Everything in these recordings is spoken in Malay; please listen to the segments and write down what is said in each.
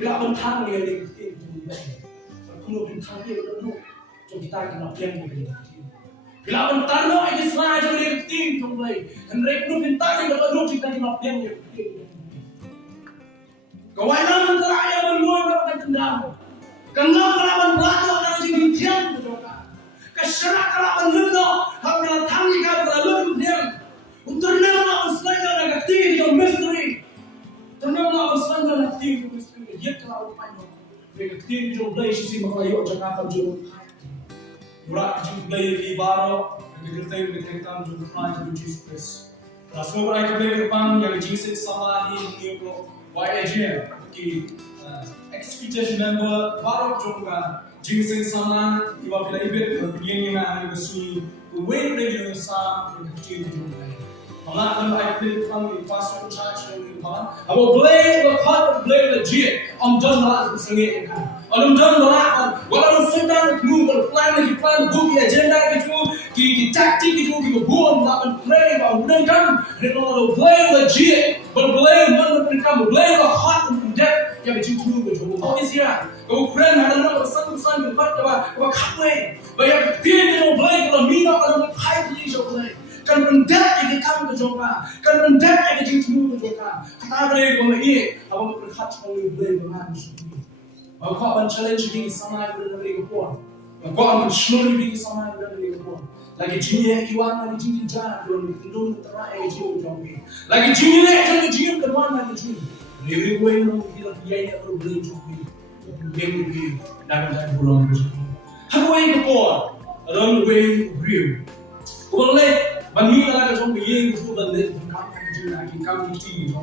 Bila bentang dia di kita kalau bentang dia dulu jom kita kena yang dia. Bila bentang no itu saja dia tim jom lagi. HYNREI kalau bentang dia dulu kita kena yang dia. Kawanan antara yang menguat akan tendang. Kenal kelawan pelajar dan jadi diam berdoa. Kesana kelawan lenda, hanya tangi kau terlalu diam. Untuk nama Islam dan aktif dalam misteri. Ternyata Islam dan aktif dalam misteri. Dia kelawan panjang. Mereka aktif dalam BLEI sisi makhluk Jakarta jauh. Murah jauh BLEI di baru. Kita kita jauh panjang jauh Jesus. Rasul mereka BLEI depan yang Jesus sama ini WAITLAM ki executive member baru juga jinseng sama iba bila ibet begini na hari besui kuwen radio sa kecil juga. Malah kan WAITLAM kami pastor church yang bahan. Abo BLEI berkat BLEI legit om dan malah sengaja kan. Om dan malah walau sedang belum berplan lagi plan buku agenda gitu ki taktik gitu ki buat lawan BLEI baru kan. Kalau BLEI legit BLEI mana mereka BLEI berkat depth yang berjumpa berjumpa. Oh iya, kalau keren ada nama pesan-pesan berkat apa kafe. Banyak dia yang BLEI kalau mina kalau kai beli jo BLEI. Kan mendak yang kamu berjumpa, kan mendak yang berjumpa berjumpa. Kata BLEI kalau ini, abang berkat kalau BLEI berkat. Maka abang challenge ini sama BLEI kepuan. Maka abang challenge ini sama BLEI kepuan. Lagi jinya kiwan lagi jinya jalan belum tunduk terai jinya jombi. Lagi jinya itu jinya keman lagi jinya. Every way no kita biaya baru beli jombi. Game lebih dalam bulan berikutnya. Hawaii kepor, along the way real. Boleh bagi lagi jombi yang itu balik kamu jinya lagi kamu tinggi.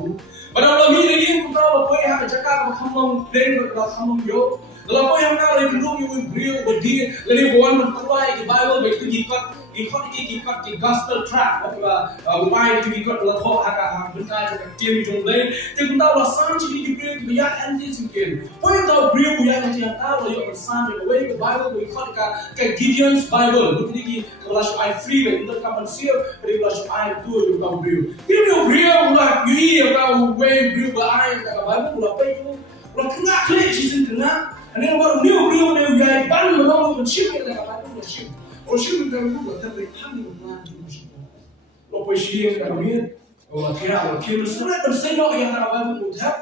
Pada lagi ini kita boleh ada cakap kamu train berkamu yo. Kalau kau yang kau lagi dulu you real berdiri, lagi bukan berkuai di Bible begitu ikat gospel track, apa upaya itu ikat dalam kau akan berkait dengan tim jom BLEI. Tapi kita lah sangat jadi real biar anjing mungkin. Kau yang tahu real biar anjing yang tahu lah yang bersama dengan way ke Bible ikat ke Gideon's Bible. Begitu kalau I free untuk kamu siap, kalau I do you tahu real. Ini real lah, you tahu way real berai ke Bible, apa itu? Kalau kena klik sih kena. Ini baru new gaya baru menolak mencium yang dapat itu mencium. Kalau cium itu juga tapi kami mengaji mencium. Kalau posisi yang kami, kalau kira sebenarnya bersama yang dapat itu dah,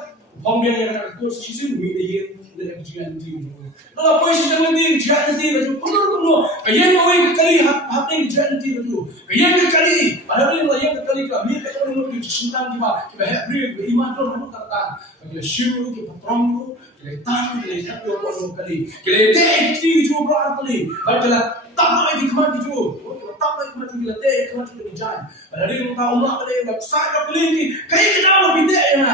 pembelian yang dapat itu sisi ini dia yang jangan itu. Kalau posisi yang ini jangan itu, kalau yang awak kali apa yang jangan itu, yang kali ada yang kali kami kalau kita cinta kita happy iman tu orang kata, kita cium kita perang kita tahu kita tahu orang kali kita tak itu berapa kali kita tak lagi kemana itu kita tak lagi kemana kita tak kemana kita jalan ada yang tahu Allah kali saya kali ini kayak kita lebih tak ya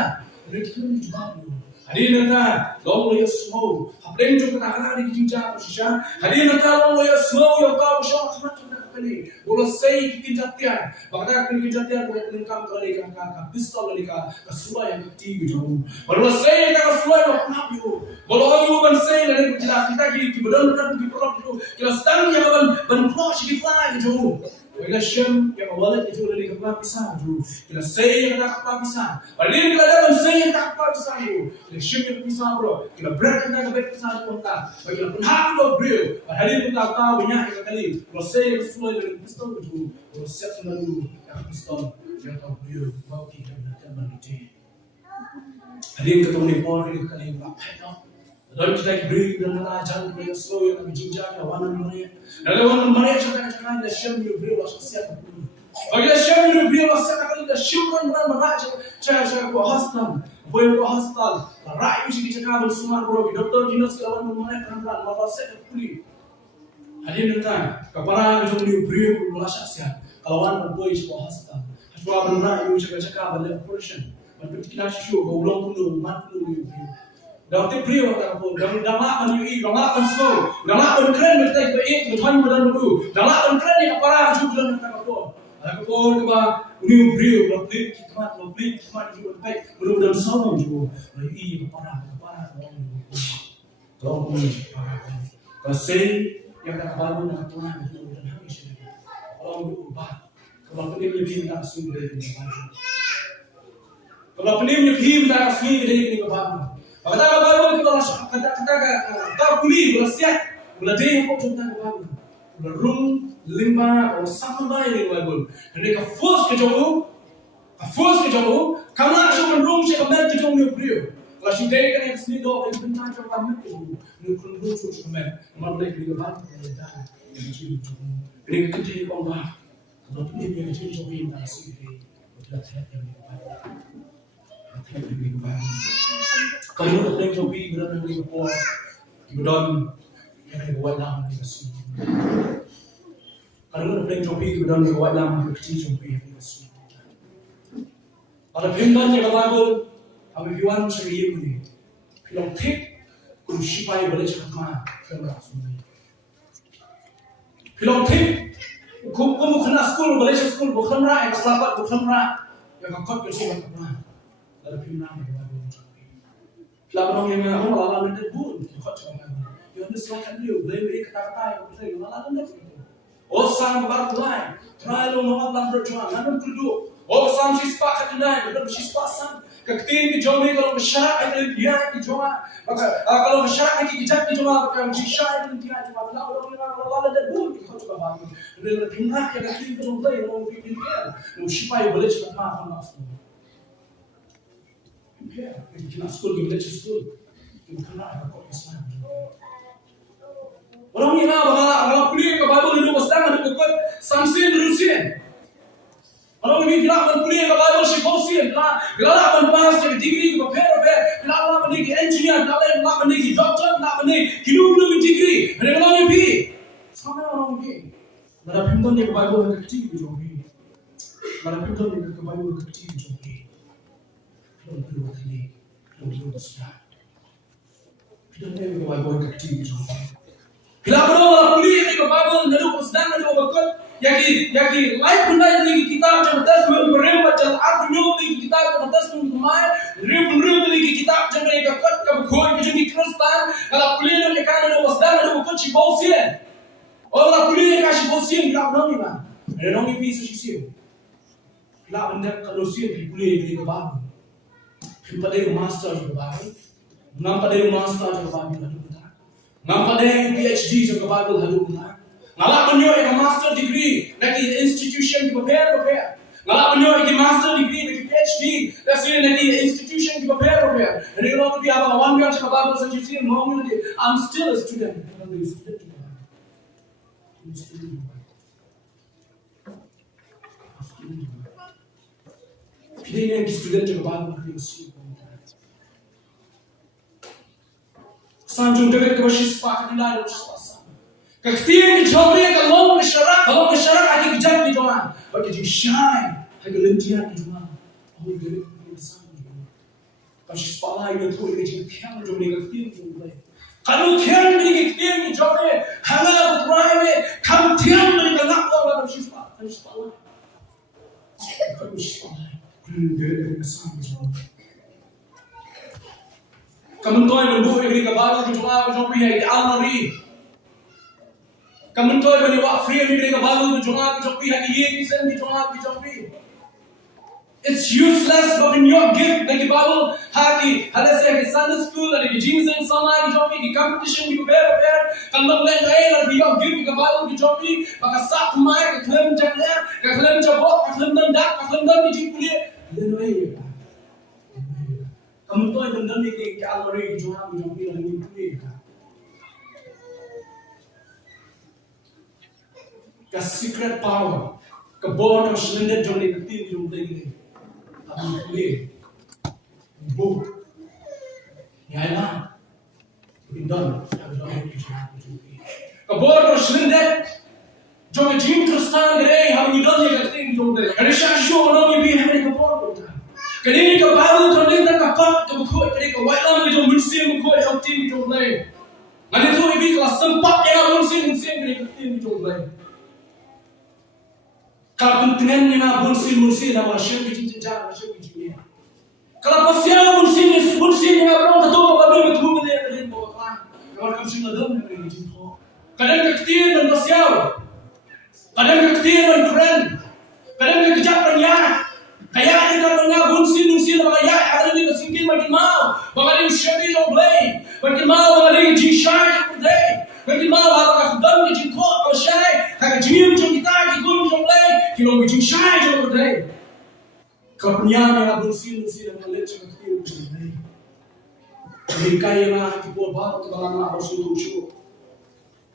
ada kita lebih jauh ada yang tahu Allah ya semua apa yang kita katakan ada di jalan sisa ada yang tahu Allah ya semua yang tahu siapa kali bola sei kinjatian bagda kinjatian bola PYNDONKAM kali ka pistol kali ka suba yang ketiga jauh bola sei ka suba yang kenapa yo bola yo ban sei dari kita ki benar kan ki perlu yo kita sedang ya ban plot ki plan jauh kita shem yang awalnya itu dari kepala pisang jauh kita sei yang kepala pisang paling kita ada ban sei yang kepala pisang yo kita shem yang pisang bro kita break kita ke pisang kontak kita pun hak bro hari kita tahu banyak kali bola sei dari pistol itu, siap selalu yang pistol yang tahu dia bawa kita dan mandi. Ada yang ketemu di pol ini kali ini apa? Dan kita beri dan ajar kita slow yang kami jinjak warna merah. Dan warna merah kita katakan dah siap dia beri wasap siap. Bagi dah siap dia beri wasap kali dah siap kan merah cara buat hospital, buat hospital. Rakyat sih kita bersumar bro, doktor dinas kawan merah kan wasap pulih. Hadirin kan, kepala kita ni beri berulasah sihat. Kawan berboy sebuah hospital. Sebuah benar you cakap balik operation. Berarti kita syu kau ulang dulu, mat dulu you. Dah tu beri waktu apa? Dah makan you, dah makan slow, dah makan keren kita baik, betul betul dulu. Dah makan keren ni kepala kita bulan kita apa? Ada kepala kita you beri, berarti kita you baik, betul sama you. You kepala. Kalau kau ni, kasih yang tak baru nak tuan itu dan habis ini. Kalau berubah, kalau penim lebih tak sungguh dari ini baru. Kalau penim lebih tak sungguh dari ini baru. Maka tak baru kata tak kuli bersiap beladei apa contoh Bible berung limba atau sampai di Bible mereka force ke jauh karena cuma berung saya kemen ke jauh ni beliau kalau si day kan yang sini doa yang benar cuma kemen ke jauh ni kurang berung cuma kemen malah mereka juga banyak yang dah yang kecil cuma mereka kecil kau bah kalau tu dia yang kecil cuma yang dah sih dia tidak siap yang kalau nak beli kopi berapa beli kopi kemudian yang buat lama di sini kalau nak beli kopi kemudian buat lama kecil kopi di sini kalau pindon yang bagus kami piwan sering ini pilih tip kusipai boleh cakap kerana sunyi pilih tip kamu kena sekolah boleh sekolah bukan rai selamat bukan rai yang kau kerja macam ada pimpinan yang bagus. Lalu orang yang malah lalu bun, kau cakap yang ni selakan dia, beli kata-kata yang betul, malah lalu oh sang berlain, try lo mahu lalu berjuang, lalu kerja. Oh sang sispa katulai, lalu sispa sang. Kaktiin di jombi kalau masyarakat itu dia di joma, kalau masyarakat itu kijak di joma, kalau masyarakat itu dia joma, lalu orang yang lalu bun, kau cakap bagus. Lalu pimpinan yang kaktiin itu jombi, orang pimpinan, lalu siapa yang boleh cakap maaf maaf. Ya, kita sekolah kita sekolah, kita kenal apa Islam. Orang ini kalau kuliah ke Bible itu mesti ada bukan samsin Rusian. Orang ini kalau kuliah ke Bible si Rusian, kalau apa pas jadi degree ke paper, kalau apa ni engineer, kalau apa ni doktor, kalau apa ni kilo degree, orang ini sama orang ini. Mara pindon ni ke Bible kecil juga ni. Mara pindon ni ke Bible kecil juga ni. Belum ini, belum start. Kita ni kita buat aktif juga. Kita perlu kuliah ni kita buat lalu sedang lalu buat. Yaki life punai ni kita macam atas memberem macam artinya ni kita macam atas membermai. Rem ni kita macam ni kita koi macam ni Kristen. Kalau kuliah ni kan lalu sedang lalu buat cibausian. Orang kuliah kasih cibausian kita belum ni lah. Orang ni bisa sih. Kita anda kalau sih kuliah ni kita buat. Pada master juga baik, nampak dari master juga baik lalu kita, nampak dari PhD juga baik lalu kita, ngalap punya yang master degree, lagi institution juga prepare, ngalap punya yang master degree, lagi PhD, lagi lagi institution juga prepare, jadi kalau kita apa one year juga baik saja sih, mau ni, I'm still a student, Pilih yang student juga baik sih. Sanjung dekat kebasis pak kita ada sesuatu. Kaktian dijawabnya kalau masyarakat ada kejap di doa, bagi jadi shine, ada lentian di doa. Oh dekat kebasis kebasis pak lain itu jadi kian jadi kaktian juga. Kalau kian jadi kaktian dijawabnya, hanya berurai kaktian dari kanak orang kebasis pak lain. Kebasis pak lain, dekat kebasis. Kementoy membuat negeri kebaru cuma yang HYNREI. Kementoy menyewa free negeri kebaru cuma yang IEPSN cuma. It's useless but in your gift the kebaru haki ada saya ke Sunday school ada di ginseng sama di competition di beber kalau lain ada di your gift kebaru maka sak mai ke klaim jangler ke klaim jabok ke klaim dandak ke klaim dan di kuliah LUIN-NOH. Kamu tahu yang dalam ni ke HYNREI jual lagi ni. Ke secret power, ke board of slender jual lagi ni. Kamu boleh, book, nyala, pindon, ke board of slender jual gym Kristen ni. Kamu pindon lagi ni jual. Ada syasyo orang ni biar mereka board. Kini ke baru terlihat kapal ke buku, kini ke WAITLAM itu musim buku yang tim itu mulai. Nanti tu ibi kelas sempat yang musim kini ke tim itu mulai. Kalau pentingan yang musim nama syek kecil-kecil, syek kecil. Kalau pasal musim yang orang tahu apa yang betul boleh boleh bawa. Kalau kamu sih nadam yang ini tu. Kadang kecil dan pasal, kadang kecil dan keren, kadang kejap dan yang. Kaya kita punya bunsin maka ya ada ni kesingkin makin mau, bagaimana syari lo BLEI, makin mau bagaimana Kapnya yang bersih dan melihat seperti itu. Mereka yang nak dibuat ke dalam bersih.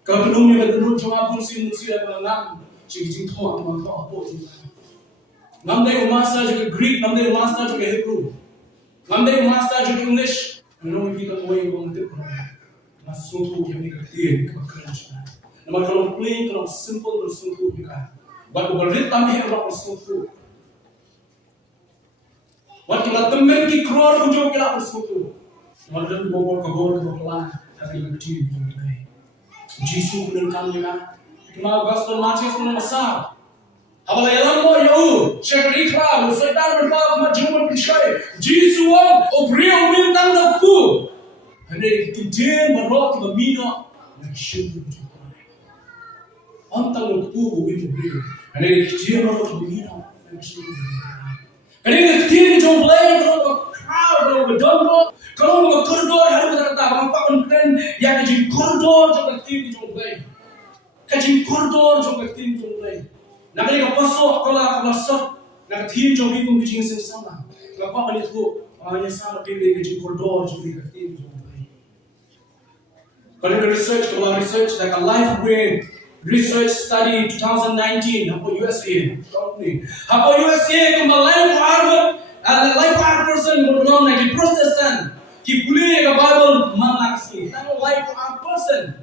Kapnum yang berdua cuma bersih dan dalam cincin thok apa juga. Namanya master juga Greek, namanya master juga Hebrew, namanya master juga English. Menurut kita boleh mengerti masuk yang dikatakan kebenaran. Nama kalau plain, kalau simple bersungguh juga. Baru berlitam yang bersungguh. Wat kita temen ki crore ujung kita bersungguh. Walau bobor kabor kebelah hari berarti begini. Jisu menentang juga. Kita gospel matches menasar. Abang yang mau yau, syekh Ikhram, Sultan berbawa macam percaya. Jisu obriu bintang dafu. Hendak kita berdoa kita mina nak syukur. Antang dafu itu obriu. Hendak kita berdoa kita mina nak syukur. Hendak kita jomblay kalau crowd kalau berdoa kalau berkoridor hari berkata bangsa konten yang jadi koridor jomblay kita jomblay. Kaji koridor jomblay kita jomblay. Nak ni kapasok kalau kapasok nak tim jombi pun bijing sama. Kalau apa ni tu hanya sama tim dia kaji koridor jombi tim jombi. Kalau research like a life brain research study 2019 apa USA company. Apa USA kembali ke Harvard life art person bernom lagi Protestant. Ki boleh ke Bible mana kasih. Tahu life art person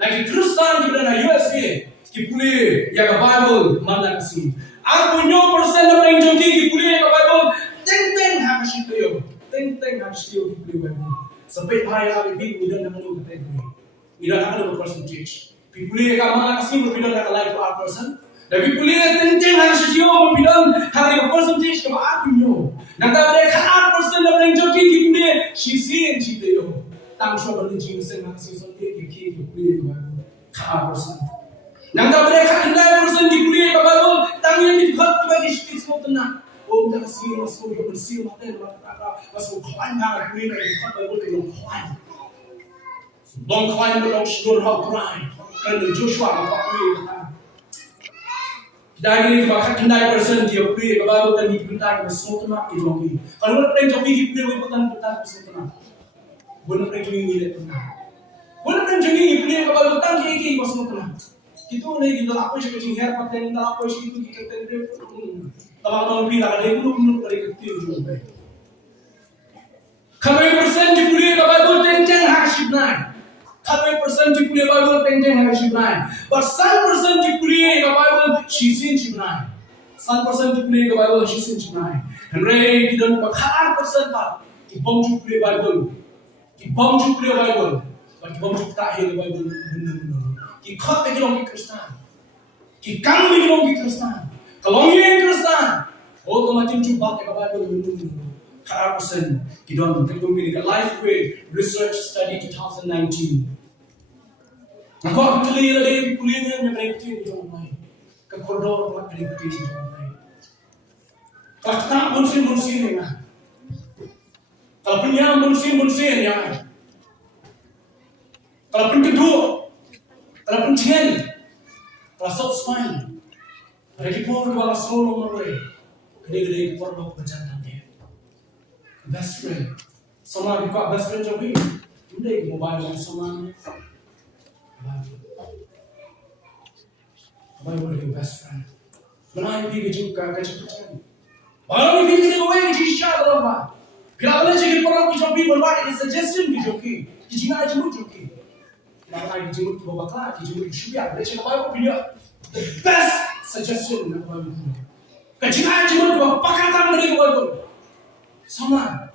lagi Kristen juga na USA. Kipuli ya ke Bible mana kasih. Aku nyo persen apa yang jogi kipuli ya ke Bible. Teng harus itu yo. Teng harus itu kipuli Bible. Sampai hari hari bibu dan nama lu kata ini. Tidak ada percentage. Kipuli ya ke mana kasih berbeda dengan life to our person. Dan kipuli ya teng harus itu berbeda hari percentage ke aku nyo. Nanti ada kan persen apa yang jogi kipuli sisi itu yo. Tangso berlinjing senang kasih sampai kipuli ya kan persen. Nang tak boleh kat kendai persen dipulih ke Bible, tangan yang dibuat bagi sedikit semua tenang. Oh, tak kasih masuk dia bersih mata dia masuk kawan nak pulih dari dibuat Bible ke kawan. Long kawan belum sudah how cry. Kerana Joshua apa pulih kata. Kita ini kat kendai persen dia pulih ke Bible dan diperintah ke semua tenang ke jogi. Kalau nak pergi jogi dipulih petang semua tenang. Bukan pergi jogi tenang. Bukan pergi jogi dipulih ke Bible petang ke semua tenang. Kita ni kita apa sih kecil hair paten kita apa sih itu kita tender kalau bilang ada belum dari kecil juga. Kami persen dipulih ke Bible tentang hardship naik. Kami persen dipulih Bible tentang hardship naik. Persen dipulih ke Bible shisin naik. Persen dipulih ke Bible shisin naik. HYNREI kita nak bakar persen pak. Kibom dipulih Bible. Kibom dipulih Bible. Kibom tak hilang Bible benar. Ki khot ke long ki Kristen. Ki kang mi long ki Kristen. Kalau ni Kristen, oh to macam cuba ke Bible dulu. Kara persen ki don tentu mi ke life way research study 2019. Aku pilih lagi pilihnya yang baik tu jom mai. Ke koridor buat pilih jom mai. Fakta munsin ni mah. Kalau punya munsin ya. Kalau pun kedua kalau pencen, kalau sok smile, ada di bawah bala solo mereka, kedai korban berjalan dia. Best friend, sama juga best friend jadi, udah mobile sama, boleh best friend. Mana yang dia juga kecepatan, baru dia kita boleh jadi apa? Kalau boleh jadi orang kita berbuat suggestion kita kita aja mungkin. Kalau ada jemput bawa kelas, jemput syubiak, mereka bawa punya the best suggestion nak bawa punya. Kecil jemput bawa pakatan mereka bawa. Sama,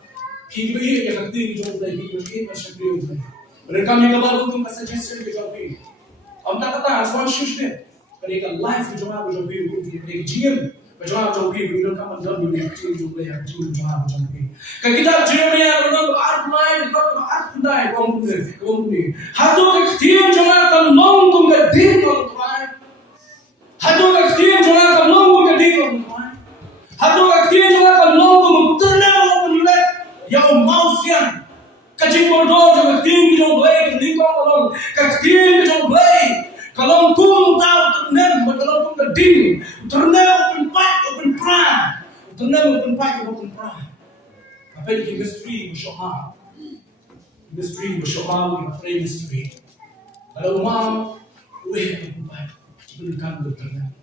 kita ini yang kata jemput lagi, kita masih beri. Mereka yang bawa tu pasal suggestion kita beri. Amta kata asal syushne, mereka live jemput bawa beri, mereka jiem. Bagaimana jauhi begini kan menjadi begini kecil juga yang kecil jangan jauhi. Kita jauhnya orang art lain, art lain, kamu hatu kecil jangan kamu nongtung ke diri kamu tuan. Hatu kecil jangan kamu nongtung ke diri kamu tuan. Hatu kecil jangan kamu nongtung terlalu penuh. Yang mau siang kecil bodoh jangan tinggi jangan baik lingkong kalau kecil jangan baik. Kalau tum tahu ternem, kalau tum keding, ternem open pipe, open pram, Ternam penpai ko penpra. Apa ini mystery bersyukur. Mystery bersyukur kita pray mystery. Kalau mau weh penpai penkan ternam.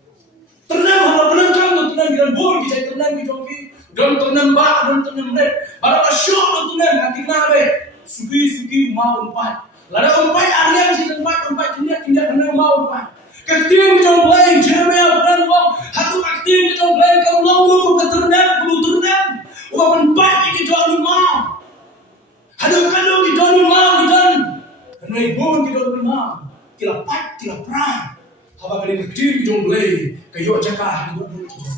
Ternam kalau penkan ternam kita bol kita ternam kita jogi. Don ternam ba don ternam red. Baru asyuk don ternam nanti kenapa? Sugi mau penpai. Lalu penpai arian kita penpai tindak ternam mau penpai. KTIEN kita BLEI Jeremiah bukan wong. Hatu KTIEN kita BLEI kamu lalu ke ternam Uang penpat kita jual rumah. Hadap kado kita jual rumah kita. Henry pun kita jual rumah. Kita pat, kita perang. Haba kali KTIEN kita BLEI. Kayu cakap kita jual rumah.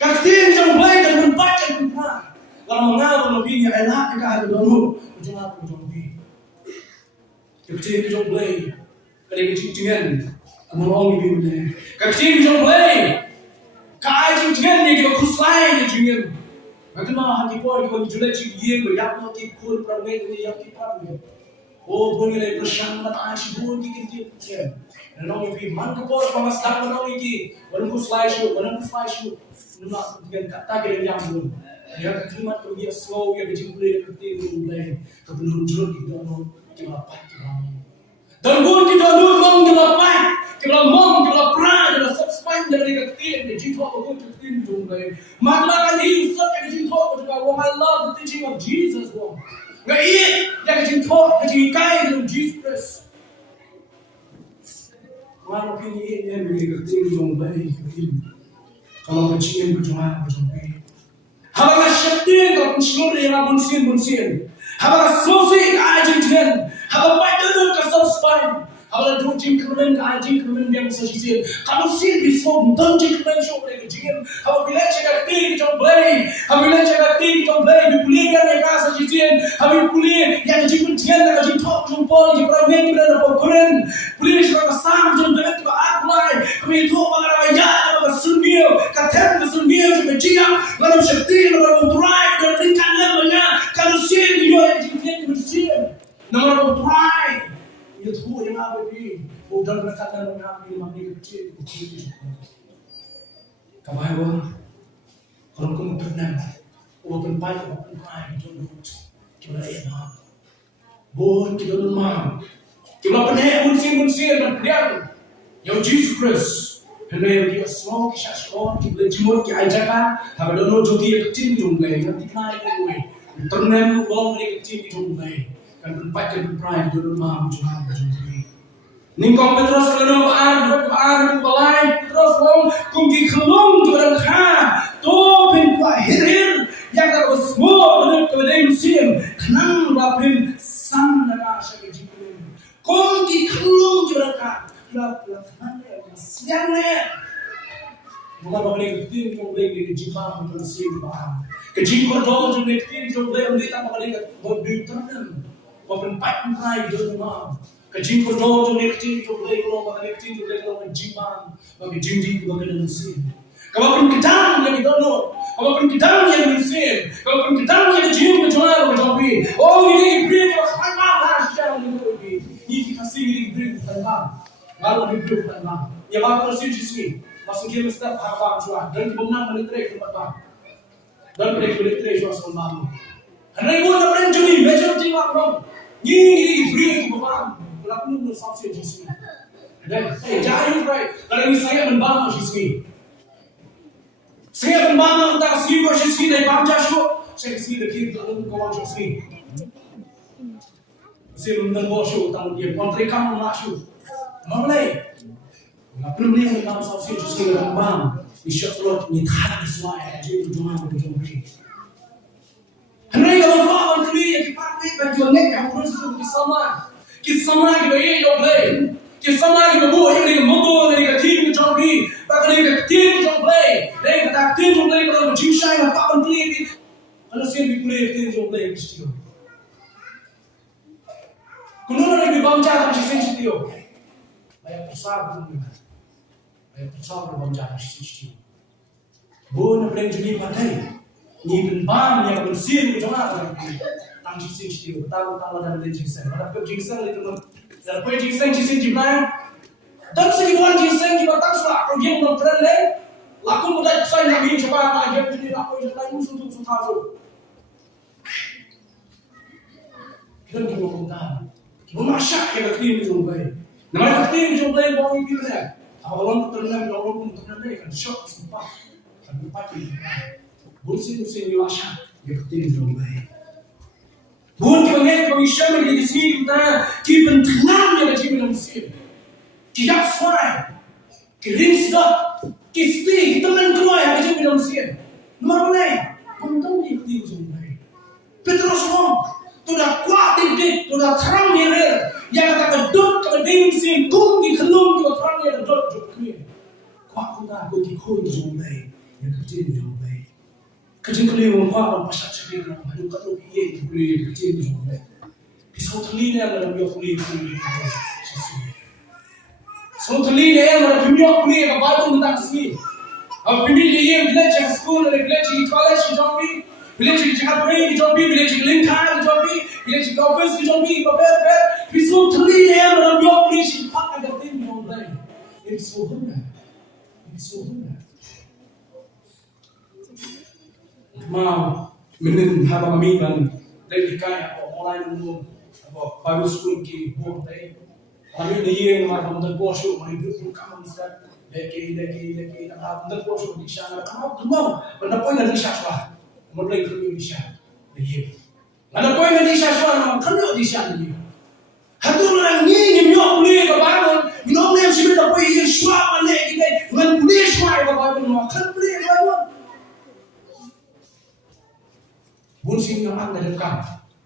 KTIEN kita BLEI dan penpat kita perang. Kalau mengawal lebih ni, enak kita ada dulu. Ujung apa ujung ni? KTIEN kita BLEI. Kali kecil-kecilan, kamu orang ini boleh. KTIEN kita BLEI. Kai kecil-kecilan ni kita kuslai kecil. Bagaimana hati pun kita jual cipien beryak nanti kul permen ini yang kita punya. Oh boleh lagi bersama asyik boleh kita cipien. Lalu kita mana pun bangsa tak mana lagi. Orang kuslai show. Nuna dengan kata kita yang belum. Yang kalimat tu dia slow yang kecil boleh KTIEN kebenaran jual kita kita apa kita. Dan pun kita mong kita apa? Kita mong kita perang kita subscribe dari KTIEN di jiwa aku KTIEN jumlah. Maknanya ini usah yang jiwa aku juga. Oh I love the teaching of Jesus. Nggak iya yang jiwa kecil kaya dengan Jesus Christ. Mana pun ini yang bagi KTIEN jumlah kalau kecil berjuang. Haba syaitan kalau pensyukur yang bunsin. Haba sosik ajian. Haba payudul kasar spine. Haba dujing kemen ajing kemen yang sesisir. Kalau sih bisok dujing kemen show mereka jingin. Haba bila cakap KTIEN kita BLEI. Haba bila cakap KTIEN kita BLEI. Dipulih kan yang kasar sesisir. Haba pulih yang jingin tian yang jingin top jumpol. Yang pernah kita dapat keren. Pulih sudah kesam jam dengan kita apply. Kami itu orang ayat orang sunil. Katen sunil juga jiang. Lalu syaitan lalu drive dan tingkat levelnya. Kalau sih dia yang jingin bersih. Nomor try, itu yang apa ni? Bukan berkata mengambil mami kecil. Kamu kalau kamu pernah, open pipe, jodoh, kita enak. Bon, kita lemah. Kita pernah munsir dan diam. Yang Jesus Christ, hendak dia semua kisah sekolah, kita jemur kita ajarkan. Haba dono jodoh kecil jumlah, nanti naik gue. Ternem bawang kecil jumlah. Kan berempat dan berperai di rumah berjuang. Ningkong Petrus kalau baar balai Petrus wong kungki kelung tu dalam kah tu pinkuah hir yang tak semua benar kepada musim kenang bapin sang naga syaitan kungki kelung tu dalam kah pelak hanya siangnya bukan balik ketin kau balik di jibam musim bahan kejingkor dong tu ketin tu balik tak balik bodi terang berempat perai di rumah. Kecil kedua tu nektin tu boleh kalau makan nektin tu boleh kalau jiman, bagi jinjing bagi musim. Kalau pun kedang yang kita know, kalau pun kedang yang musim, kalau pun kedang yang jinjing berjuang berjuang. Oh ini beri kita sangat harusnya ini. Ini kasih ini beri sangat. Lalu beri sangat. Ya bapak terus ini, masuk kita mesti apa berjuang. Dan kebenaran melihat tempat. Dan melihat jual selalu. Henry pun tak pernah jadi macam jiwa orang. Ini beri kebenaran. Kalau pun belum sampai di sini. Dan jangan lupa kalau ini saya membangun di sini. Saya membangun tak sih di sini dari bangsa show. Saya sini dari dalam kawan di sini. Saya membangun show tentang dia kontrak kamu masuk. Mulai. Kalau belum ni kita sampai di sini dalam bang. Insyaallah ni tak semua yang jadi berjuang. Henry kalau kawan kami yang dipakai berjuang ni yang harus bersama. Kisama kita ini yang BLEI, kisama kita buat ini motor dari KTIEN kita ni, pakai dari KTIEN kita BLEI, dari KTIEN kita BLEI kalau berjingshai apa pun BLEI ni, kalau saya BLEI KTIEN kita BLEI mesti. Kalau orang yang bangsa tak mesti sensitif, banyak besar pun, banyak besar pun bangsa mesti. Bukan apa yang jadi pakai, ni penbang yang bersih kita orang. Tang sensitif, tahu dan ginseng. Ada apa ginseng itu? Ada apa ginseng di mana? Dan sekian ginseng di batang suara, orang yang berperan laku muda sai nabi coba aja jadi aku yang lain musuh tahu. Kita kita masyak yang kini jumpai. Nama kini jumpai bawa ini dia. Awalnya terkenal orang terkenal kan shock sumpah. Tapi pasti bukan ni masyak yang kini jumpai. Bukan kita ni pengisah lagi sini kita kita tenang yang kita mesti. Kita fine. Kita rinsa. Kita teman keluar yang kita mesti. Mana? Bukan kita jumpai. Petrus long. Sudah kuat didik, sudah terang yang yang kata kedut, kata dingsin, kum di kelung, juga terang yang kedut juga. Kuat kuda, kuat di kau di jumpai, yang kecil di jumpai. Kecil kali orang kuat pasal cekik orang, hadu kat lebih ye di kuliah kecil di jumpai. Pisau teli ni yang ada biar kuliah. Pisau teli ni yang ada biar kuliah, apa pun tentang sini. Apa pilih dia yang bila cek sekolah, bila cek college di jumpai. Village की जगह पे जो भी village की लिंक है जो भी village की ऑफिस की जो भी बफर पिसो थली है मतलब यो village की फाक करते हैं जो बड़े ये पिसो होना माँ मिलन HABA mami ban dari kaya online umum apa Bible school की बोल रहे kami ni yang macam dan bosho mari dulu kamu start lagi dan bosho di sana kamu semua benda poin dari sana mulai kerja di sana, lagi. Ada poin di sana, kerja di sana lagi. Hatu orang ni nyok boleh kebangun, minum ni mesti ada poin yang suam lagi kita, dengan boleh suam kebangun, makan boleh kebangun. Bunsin yang ada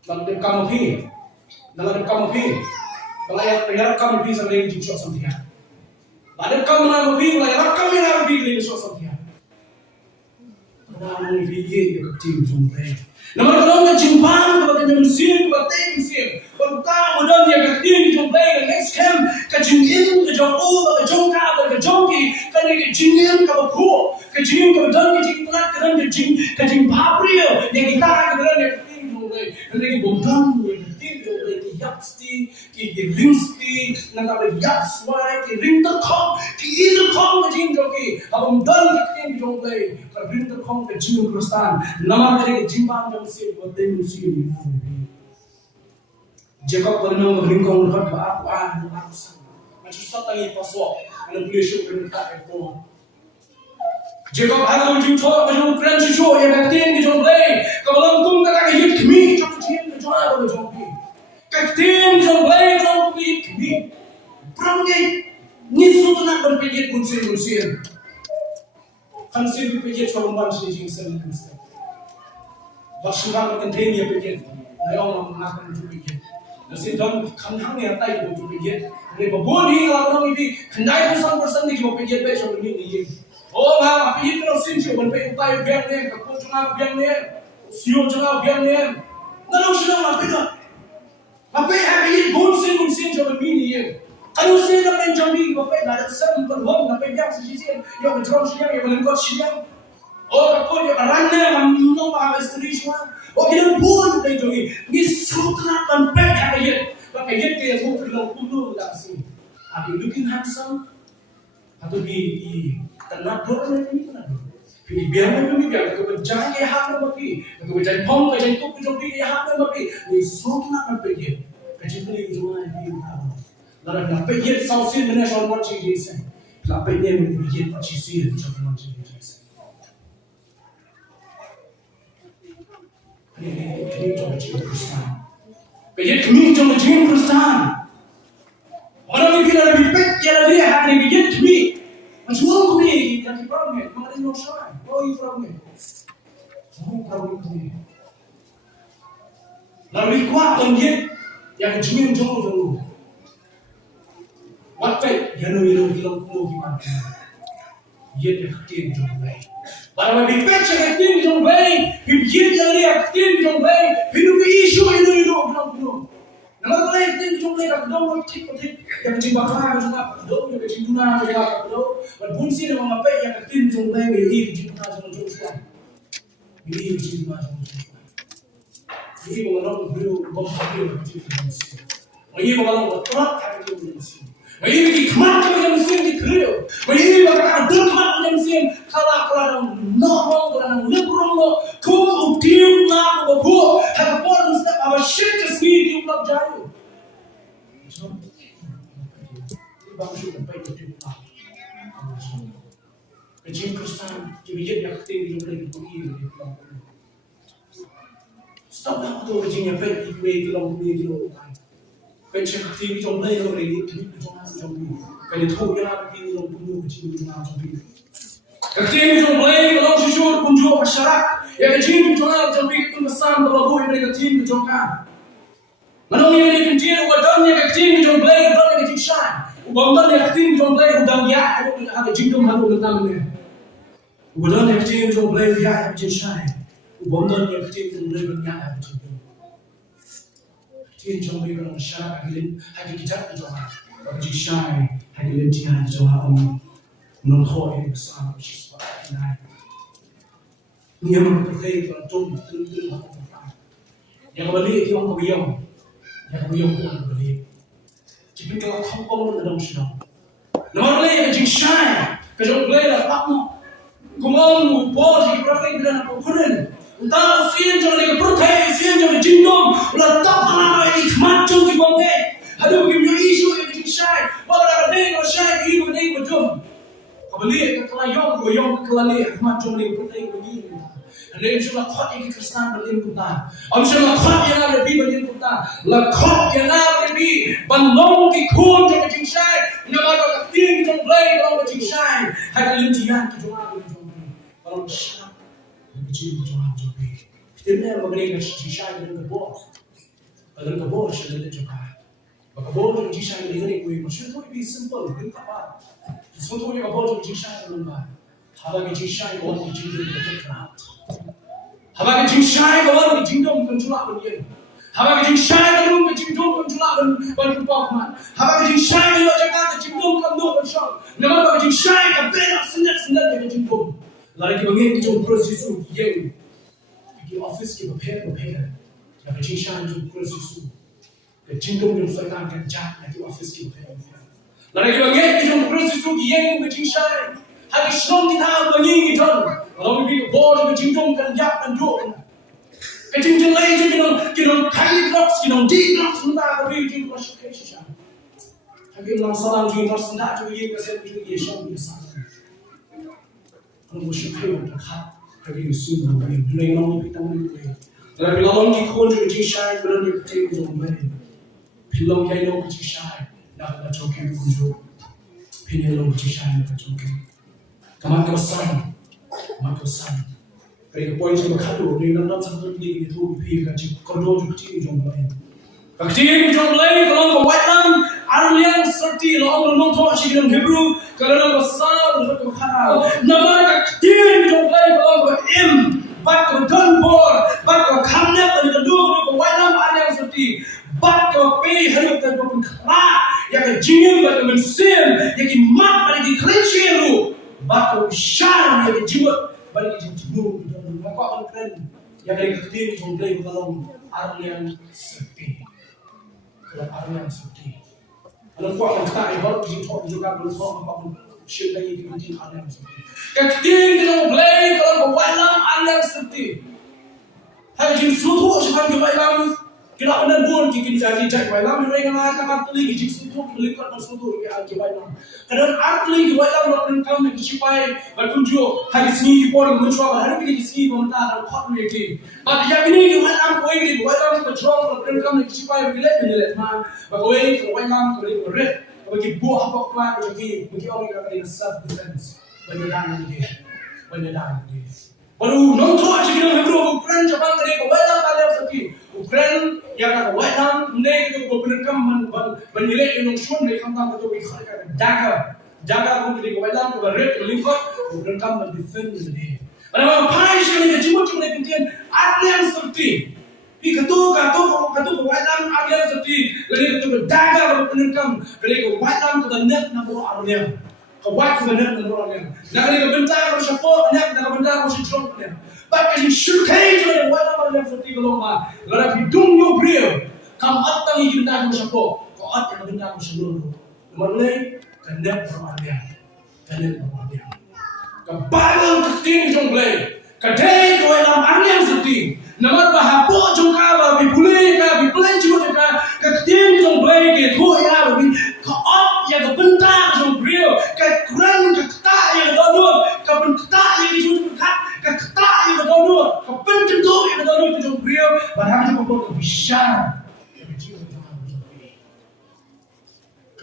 dalam dekam api, kalau yang kami bisa lagi jujur sampai. Ada kami nak api, kalau kami nak api lagi jujur sampai. Namun video yang kecil jumpai. Nama kalau nak jumpa, kalau kita musim, kalau kita musim, kalau kita mudah dia kecil jumpai. Next time, kejingin, kejauh, kejongkar, kejongki, kejingin, kejauh, kejingin, kejauh, kejing, kejing babrio. Yang kita kita yang kecil jumpai. Yang bodang, yang kecil jumpai. Yapsti, ringsti, nanti yapswai, ringterkom, interkom kejing joki. Abang dan kecil jumpai. Rinter kong ke jiwa Kristen, nama dari jiwa yang mesti berdiri mesti. Jacob pernah meringkong dekat ke apa? Macam satu lagi pasok, anda boleh show perintah itu. Jacob ada macam cakap macam keren show yang ketian di jomblay. Kalau langkum kata kejut kami, cakap ketian kejual ada jomblay. Ketian jomblay kalau kami, perangnya ni suatu nak berpikir musim. Kan sih berpikir cuma sih jingsen itu. Basuran kan dia berpikir, naik orang berpikir. Nasi dong kan hanya tay berpikir. Ni baboni orang ini kendai persen ni berpikir macam ni. Oh, apa ini terus sih berpikir tay biar ni, kau cuma biar ni, siu cuma biar ni. Nalar sudah apa dah? Apa ini bonsin cuma ni. Kalau saya nak menjadi bapak dah sem perhom nak pergi sisi yang berjuang siang yang melengkot siang. Oh, aku dia kerana memang bahawa istri semua. Oh, kita pun kita jogi. Ni sutra tanpa kaya. Kaya dia tu kalau kudu dah sih. Are you looking handsome? Atau di tanah dorang ni mana? Biar kita berjalan ke hamba bagi. Kita berjalan pom, kita itu jogi ke hamba bagi. Ni sutra tanpa kaya. Kaya ni cuma di Lalu nak pergi sausin mana soal macam ni sih. Nak pergi pergi macam sih macam ni sih. Ini cuma jiwa Kristen. Pergi kami cuma jiwa Kristen. Orang ni bila lebih pek dia lebih hari ni pergi kami. Macam kami yang di perang ni, mana no shy. Oh, ini perang ni. Semua perang ni. Lalu kuat kami yang jiwa jauh. Bapak yang hilang gimana? Ia kecil jumpai. Baru lebih pecah kecil jumpai. Ia jadi kecil jumpai. Hidup isu hidup. Nama kalau kecil jumpai tak dong cik. Yang cik bakal juga dong. Yang cik guna juga dong. Berbunyi nama bapak yang kecil jumpai. Ini cik guna juga. Ini cik guna juga. Ini mengenal beliau kecil jumpai. Ini mengenal berat kecil jumpai. Ini kemat macam mesin di kerja. Ini bakal ada kemat macam mesin. Kalau normal, kalau liberal, kau udah nak bawa, have one step. Apa shit kesini di ulang jauh. Ini bagus juga baik itu. Kecil Kristen, jadi yang kecil juga lagi begini. Stop nak tu kecilnya baik itu bilang begini. Kecil kecil trong đây rồi đấy thì trong ăn trong bì cái này thôi ra cái này trong bún cái chim trong ăn trong bì cái chim trong đây cái lòng chim chua cũng chua và sara cái chim trong ăn trong bì cái nó sam nó vui cái chim trong cá mà nó như cái chim nó đâm như cái chim trong đây nó cái chim sai còn nó cái chim trong đây nó đâm giá cái chim trong ăn nó đâm này còn nó cái chim trong đây giá cái chim sai còn nó cái chim trong đây nó giá cái chim Tiên trong bây giờ là sai hay lên hay cái chất cho họ, và chỉ sai hay lên chỉ hay cho họ ông non khỏi cái sao chỉ sợ cái này. Nhiều người tôi thấy còn trốn tư họ không phải. Nhà bà Lý thì ông có biết không? Nhà bà Lý cũng không có biết. Chỉ biết cái không có một đồng sự nào. Nó Lý là chỉ sai, cái trong Lý là tắc nó. Cùng ông một bố thì có cái là một con人. Ta phiên cho cái bữa thế phiên cho cái chính đông là tóc nó này mắt trong cái vấn đề hay được cái nhiều issue cái chính sai hoặc là đây nó sai cái ý của đây của chúng có vấn đề cái là yong cái là lệ mắt trong cái bữa thế của gì nên chúng là thoát cái Christian bên liên của ta ông chúng là thoát cái nào để bị bên liên của ta là thoát cái nào để bị bằng lông cái khuôn cho cái chính sai nhưng mà có cái tiên trong đây có cái chính sai hay cái linh chỉ ăn cái chúng ta bên trong này còn sai cái chim trong ăn trong này thế nên mà cái này chỉ sai cái bộ và cái bộ sẽ lên cho cả và cái bộ chỉ sai cái này quý mà sẽ thôi bị simple đừng các bạn số thôi cái bộ chỉ sai cái luôn mà HABA cái chỉ sai cái bộ chỉ được cái khác HABA cái chỉ sai cái bộ chỉ đông con chú lại bên kia HABA cái chỉ sai cái luôn cái chỉ đông con chú lại bên bên bọc mà HABA cái chỉ sai cái lo cho cả cái chỉ đông con đông bên sau nếu mà cái chỉ sai cái bên là sinh nhật cái chỉ đông là cái bằng cái trong process yang cái office cái prepare là cái chính xác trong process cái chính công trong phải làm cái chat là cái office cái prepare là cái bằng cái trong process cái yang cái chính xác hay cái slong cái thao cái nhìn cái thân là mình bị bỏ cái chính công cái giáp cái ruột cái chính chân lấy cái nó khai blocks cái nó deep blocks chúng ta có bị cái classification hay cái làm sao làm chuyện nó sinh ra cho cái cái sẽ cái gì xong cái sao không có sự thay đổi đặc khác cái gì xưa mà cái này nó bị tăng lên là cái lòng cái khôn cái chính sai cái đó cái chuyện giống vậy thì lòng cái nó cái chính sai là cho cái con số thì này lòng chính sai là cho cái cảm ơn cái sai cái point mà khá đủ nên nó chẳng có gì để thu thì cái chỉ control cái chuyện giống vậy cái chuyện trong lấy cái lòng của WAITLAM Alliance Sarti là ông nó thôi chỉ trong Hebrew cái đó là sao nó có khá nằm ở cái chuyện trong lấy cái lòng của em bắt cái thân bor bắt cái khám nếp cái đường của WAITLAM Alliance Sarti bắt cái bê hay là cái bụng khá ya cái jim bắt cái mình xem ya cái mắt bắt cái cliche luôn bắt cái shar ya cái jim bắt cái jim luôn nó có con kren ya cái chuyện trong lấy cái lòng Alliance Sarti là Alliance Sarti anh qua làm tại đó chỉ thọ chúng ta vẫn thọ bằng chuyện đây thì chỉ Alliance Sarti cái tiền cái nó BLEI cái nó WAITLAM Alliance Sarti hay chỉ số thuốc chỉ bằng cái WAITLAM cái đó nên buồn chỉ kinh doanh chạy WAITLAM mình đây các bạn tự lý chỉ số thuốc lấy con số thuốc cái WAITLAM cái đó áp lý cái WAITLAM nó nên cầm cái chỉ bay và cũng chưa hay cái ski body mình cho vào hay cái ski của ta là hot người kia và cái này cái WAITLAM cái WAITLam cái cho nó nên cầm cái chỉ bay cái lệ mà và cái WAITLAM cái red và cái bộ hấp qua cái ông cái self defense when you're dying baru nonton aja kita Hebrew Ukraine coba tadi kau WAITLAM kalian sakit Ukraine yang kau WAITLAM mereka kau benerkam menilai indonesia mereka tentang betul mereka jaga pun tadi kau WAITLAM kau red liver kau benerkam mendefend ini. Pada apa sih ini cuma penting Alliance Sarti. Ini ketua kau WAITLAM Alliance Sarti. Jadi kau jaga kau benerkam jadi kau WAITLAM kau NEP nak bawa Alliance. Kau buat kebenaran dan orangnya. Nak ada bentar kau support, nak bentar kau support dia. Tapi yang syukai tu yang WAITLAM Alliance Sarti kalau mah, kalau hidung yo brio, kau atang ini bentar kau support, kau atang bentar kau seluruh. Malay kan NEP berwarna, kan NEP berwarna. Ke Bible keting jong play, kadai kau dalam arnian seting. Namar bahapo jong ka bi bulai ka bi play juga ka keting jong play ke tu ya bi ka op ya ka bentang jong brio ka kurang ka kata ya donut ka bentang ya jong kat ka kata ya donut ka bentang tu ya donut jong brio bahkan juga kau bisa.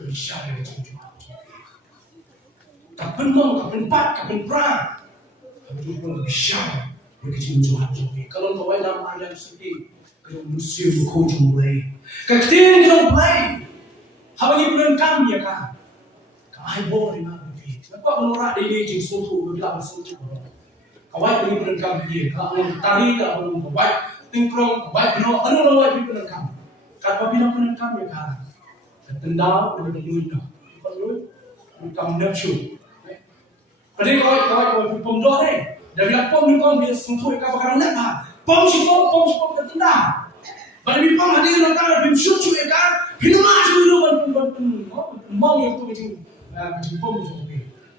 Kebiasaan yang jujur. Kapan mau, kapan pat, kapan perang. Kamu juga kebiasaan yang jujur. Kalau kau dalam alam sedih, kalau musuh kau jumpai, ketika kau play, apa yang belum kami ya kan? Kau boleh nak pergi. Kau menolak ini jin suatu, bilang suatu. Kau yang belum kami, kau tari, kau buat tingkrong, buat bro, anu lawan yang belum kami. Kau bilang belum kami ya kan? Tendang dengan LUIN-NOH. Bukan nepsu. Jadi kalau pom dua ni, dah bilang pom ni pom dia sentuh ikan bakar NEP ah. Pom si pom ke tendang. Pada pom hadir nak ada pom shoot ikan, hilma dulu mau yang tu macam pom tu.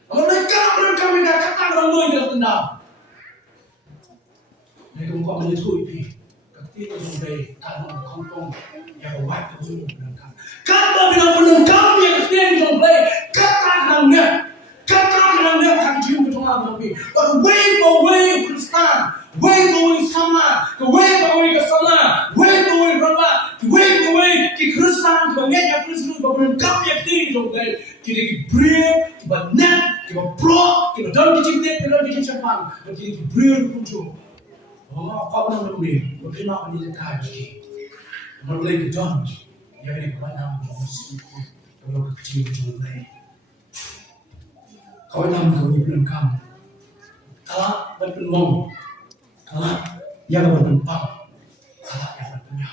Kalau mereka kami dah kata orang lain dia tendang. Mereka muka menyetu ini. Ketika sampai kalau kampung yang white tu berangkat. Kalau bilang kami yang ketika sampai kata NEP akan cium ke tengah tapi. But way Kristen, way sama, way ke sana, way berapa, way ke Kristen, banyak yang Kristen berapa kami yang ketika sampai kita break, kita NEP, kita pro, kita dalam kecil siapa, kita break kunjung. Oh, kau nak beli, beli nak beli dekat lagi. Mau beli ke John, dia beli mana mau sih? Kalau kecil beli. Kau nak beli belum kam? Kalau belum mau, kalau yang belum pam, kalau yang punya.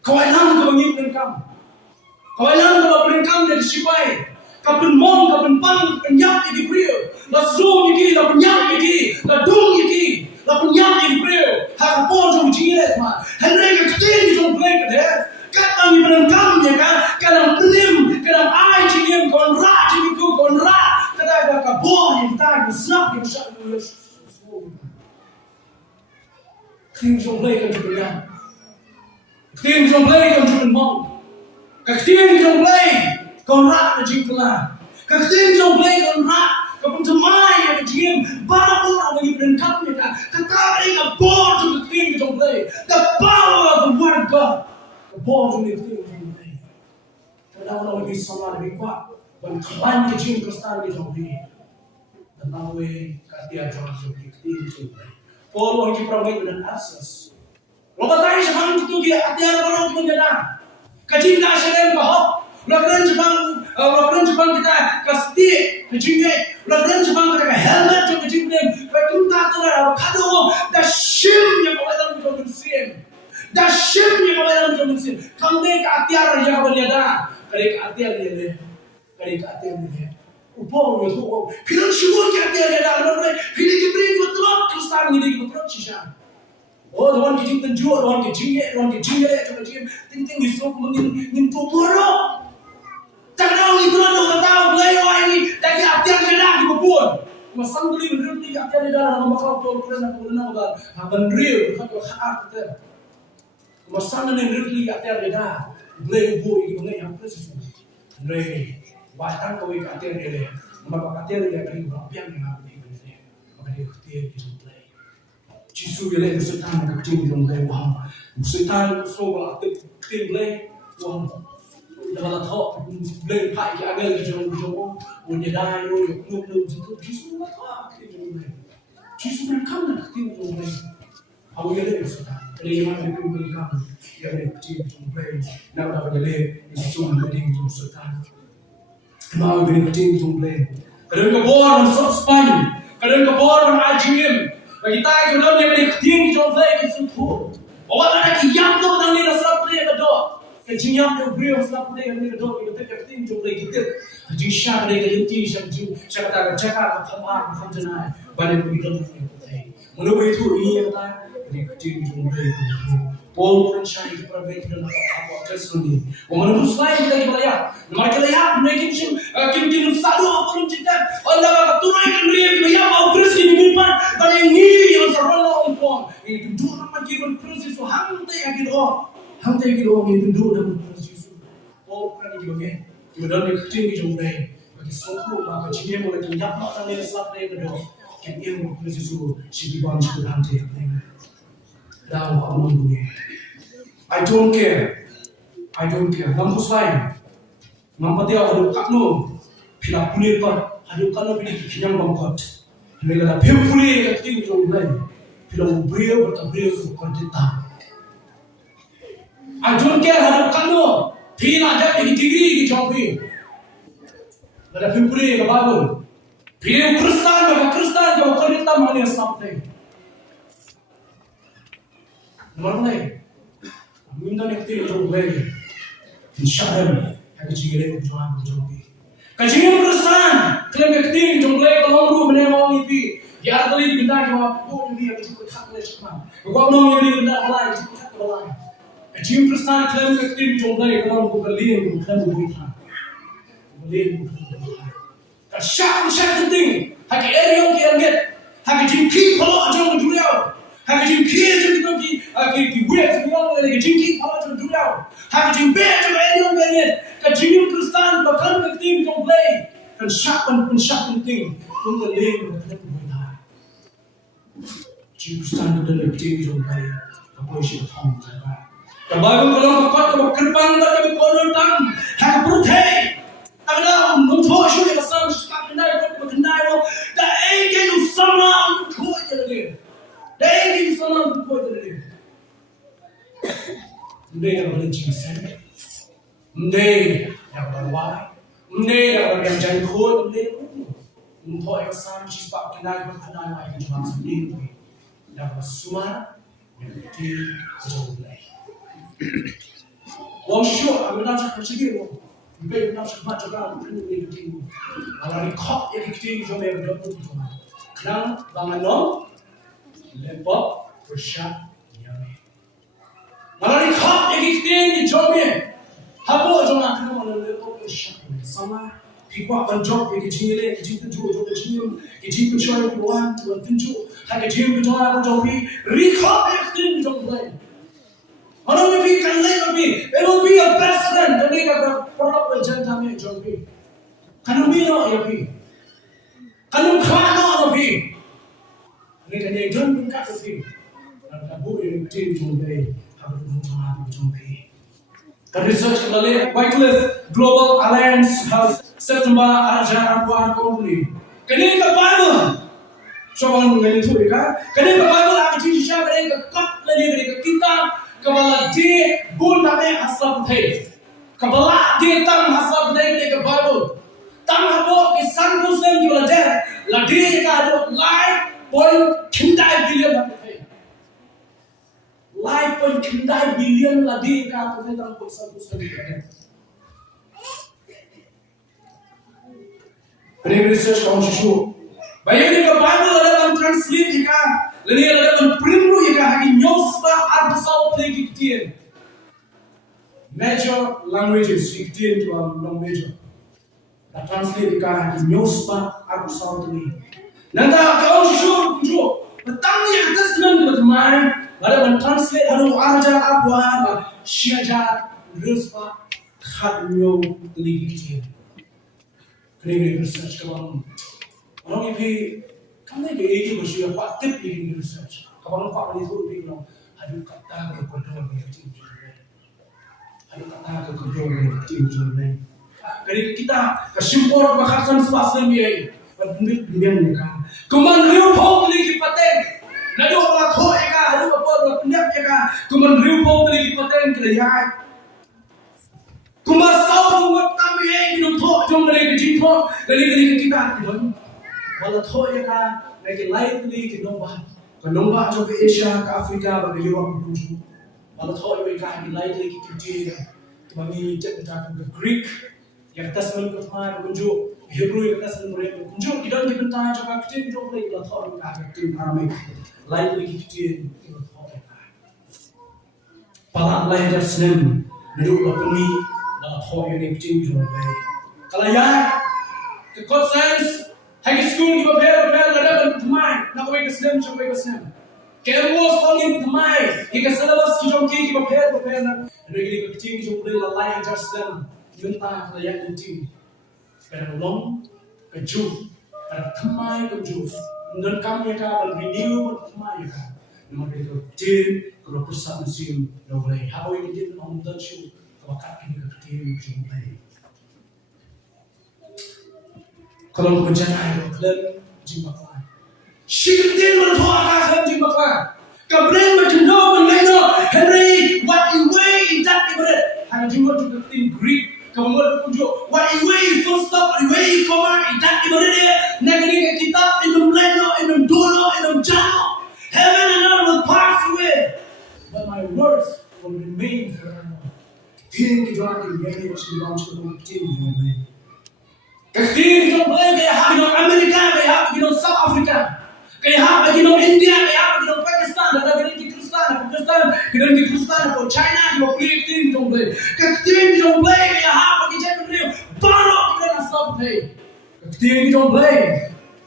Kau nak beli belum kam? Kau nak beli kam dari siapa? Kau mau, kau pam, penyap di brio, la zoom di, la penyap di, la dung di. Lalu yang beriu, hak pun jom jirat mah. HYNREI keting jom play kedeh. Kata ni berengkam ya kan, kadang pelim, kadang ai jingim konra, jingiku konra. Kata ada kabur yang tak snap yang syak dulu. Keting jom play kan jom. Keting jom play kan jom mau. Keting jom play konra jingklah. Keting jom play konra. Kapag tumay ang jim, para po ang ibrengkam niya, kataring ang born to the thing you don't play. The power of the word of God. The born to the thing you don't play. Kaya ako na sama na bigwa. Pagkalan ni jim Kristen ni don't play. Tanawe, katiya John to the thing you don't play. Polo hindi praway ng access. Wala tayo sa hanggang ito, atiya na parang ito niya na. Kajin na siya rin bahok. Lakran Jepang kita kasti kejingnya, lakran Jepang kita helmet jo kejingnya, betul tak tu lah, kado dah shim yang kau dalam jo mensin, dah shim yang kau dalam jo mensin, kamde ke atiar yang kau lihat dah, kari ke atiar ni, upor itu, kiran syukur ke atiar ni dah, lalu kini kibri betul Kristen ni betul cisha. Oh, orang kejing tenju, orang kejingnya, cuma ting isu mungkin tuporo. Tak tahu itu orang tak tahu BLEI ini tapi atiar dia dah dibubur. Masang beli beli atiar dia dah nama kau tu pernah dah haban real kau hak tu. Masang ni beli atiar dia dah BLEI bubur ini BLEI yang proses. BLEI bahkan kau ini atiar dia dah. Nama atiar dia beli berapa yang nak beli BLEI. Maka dia atiar dia BLEI. Jisu dia leh setan kecil dia BLEI wah. Setan semua aktif BLEI wah. Dalam thọ BLEI phải cái agen cho nhà đai rồi luôn chúng Chúa nó thọ cái điều này Chúa nó không là cái điều này hầu như là sự thật đây mà cái điều này không cái này chỉ trong BLEI nào đâu để lên thì chúng mình đi trong sự thật mà cái điều trong BLEI cái đường carbon nó sốt spine cái đường carbon nó IgM và kita itu dalam yang di trong BLEI cái sự thua orang ada kiam tu dalam ni rasa BLEI betul. Kejinyam yang beliau selap dia yang duduk di dekat tim jumlah kita. Jisha mereka itu saya kata cakap apa jenah balik begitu. Menurut itu ini yang kita di tim jumlah itu All franchise private dan apa tersebut. Orang itu selain kita kelayap, mereka kelayap mereka kim sadu apa pun cerita. Anda baca tunai kan dia kelayap au Kristi di depan, paling ini yang serba orang. Itu dua nama kita Kristi so hantai kita orang itu dua nama Kristi. Oh kan ini bagaimana? Kita dalam tinggi jumlah. Bagi sokong maka jika mulai kelayap maka dia selap dia kedua. Kan ilmu Kristi so sih dibantu hantai. I don't care. Nampus lain. Nampak dia ada kakno. Pila punir kot. Ada kakno pilih kinyang bangkot. Mereka dah pulih kat tinggi jom lain. Pila beriau bertaberiau kontenta. I don't care ada kakno. Pila ada pilih tinggi jom pi. Ada pulih ke babon. Pila Kristen ke kontenta mana sampai. Normal. Minda ni kita jom lagi. Insyaallah, kita cingire jual jogi. Kacingin Kristen, klaim kita jom lagi kalau orang mana mau ini. Ya tadi kita jawab, oh ini yang kita tak boleh cakap. Kalau orang ini kita balai, kita tak balai. Kacingin Kristen klaim kita jom lagi kalau orang beli, kita beli. Kasih penting. Haki yang kita get, haki jingki kalau jom jual. Haki jingki jadi ki wet semua lagi jingki kalau tu jual. Haki jingki tu ada yang kan jingki Kristen bahkan ketim jom play kan syak penting untuk leh untuk berita. Jingki Kristen tu dah ketim jom play apa sih thong jaga. Kalau kalau kerpan tak berkorban tam haki protein. Kalau nonton show yang sama sekarang kendai dah tu sama tu jadi. Daily salam before the day. Today I'm going to Jesus. Today I'm going to why. Today I'm going to jangan kod. Today untuk yang sama sispak kenal berkenal lagi cuma sendiri. Dapat semua yang kita boleh. Wang syok, aku nak cakap sikit. Kita nak cakap juga ini kita. Kalau rekod yang kita cuma berdoa cuma. Kenal bangan nom. Lepop bersyak nyame. Malah ni kap yang kita ni jomye. Hapo jomah kena malah lepop bersyak sama. Pikuak banjok yang kita ni, kita tunjuk, kita percaya Tuhan tunjuk. Hak kita percaya aku jomi. Rekap yang kita ni jomye. Mana lebih kan lebih. It will be a president. Jadi kalau produk berjaya ni jomye. Kanu mino ya pi. Kanu kano lebih. Ini kan yang jangan bingkat lebih. Dan tabu yang tim jombe harus mencoba jombe. The research melalui WAITLAM Global Alliance has September ARSHAH Apuan Company. Kini ke Bible. Coba mengenai itu kan? Kini ke Bible aku cincin kini ke kap lagi kini ke kita kepala dia bun tapi asal putih. Kepala dia tam asal putih kini ke Bible. Tam apa kisan Muslim jual dia. Lagi kita ada live. Point kendai bilion lagi. Life point kendai bilion lagi kalau kita dalam pusat lagi. Ini research kamu susu. Bayar ni Bible ada dalam translate jika, lalu ada dalam print jika hari nyosba arbsal lagi KTIEN. Major languages KTIEN tu long major. Da translate jika hari nyosba arbsal lagi. Nanti kau syur, petangnya atas dengan bermain, ada mentranslate ada ARSHAH Apuan, syajar, respa, kadmio, lagi. Kini research kawan, orang ini, kami ini bersyukur pak tip ini research. Kawan pak itu bilang, ada kata kekodong yang tinggi, ada kata kekodong yang tinggi. Jadi kita kesimpul bakasan swasta ni. Berdiri ni kan. Kemudian riuh lagi paten. Nado orang thoi kan, ada apa orang penyap kan. Kemudian riuh lagi paten kelihatan. Kemudian sahur buat kami hidup thoi jom lagi jintho. Lagi kita hidup. Walau thoi kan, lagi lain lagi nombah. Nombah jom ke Asia, ke Afrika, ke Europe dulu. Walau thoi kan lain lagi kita. Kami cerita ke Greek. Yang atas menurut kunjuk Hebrew yang atas menurut kunjuk kita di bentang juga kita hidup lagi dalam tahun kita tim Aramik lain lagi kita hidup tahun kita. Palat lai dah senem, duduk lapuni, dah thoi yang kecil jom lay. Kalau ya, ke consensus, high school kita prepare ada bertemai, nak kau senem, jom kau senem. Kemuas kau ni bertemai, kita syllabus kita prepare nak. Lagi kecil jom lay lalai dah senem, mentah kalau yang kecil. Pada long, keju, pada temai keju, dan kami akan renew bertemai kan. Nama kita kecil. Kalau pusat musim dah boleh, how we did on the show, kalau kat kita kecil jumpai. Kalau berjalan kalau jumpa kawan, syuting berdoa kan jumpa kawan. Kemudian berjumpa dengan HYNREI, what you weigh that ibarat. Hanya jumpa juga tim Greek, kemudian berkunjung what you weigh full stop, what you weigh comma that ibarat dia. Negeri kita inum leno, inum dono, inum jano. Heaven and earth will pass away. But my words will remain forever. Tin ki jwa ki yene was launch ko tin jomle. Tin jomle ke ha no America ke ha ki no South Africa. Ke ha ki no India ke ha ki no Pakistan da ki Pakistan ki Pakistan ko China ko tin jomle. Ke tin jomle ke ha ki jet ni baro ki na stop pe. Tin jomle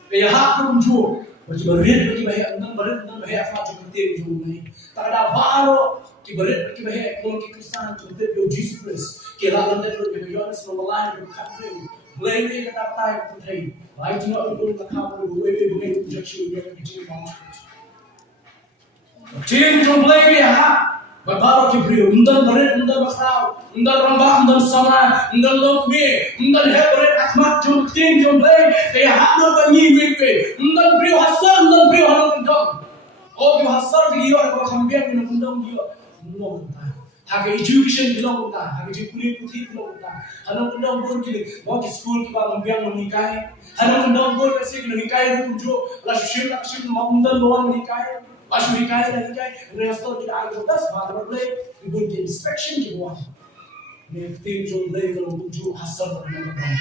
ke ha ko jo. Bagi berit bagi bahaya andang berit andang bahaya apa juga tin jomle. Tak ada baru kibarit kibahe kalau kita Kristen kita bio Jesus Christ kita lantai dulu bio Yohanes Nombala bio Katrin BLEI kata tay putri baik juga untuk kamu BLEI bunyi projection yang kecil banget kecil jom BLEI ya baru kibrio undan berit undan bakau undan rambah undan sama undan lokmi undan hebret akmat jom kecil jom BLEI kayak hak banyi wewe undan brio hasan undan brio halang kendang. Oh, kita hasar di luar kalau kambian kita undang dia, undang kita. Hak education kita undang, hak kuliah putih kita undang. Hanya undang pun kita, mau ke sekolah kita kambian menikai. Hanya undang pun kasi kita nikai itu jo, lalu syur mau undang doang menikai, lalu nikai dan nikai. Restor kita agak das, baru BLEI dibuat di inspection kita buat. Ni tim jo BLEI kalau jo hasar orang orang.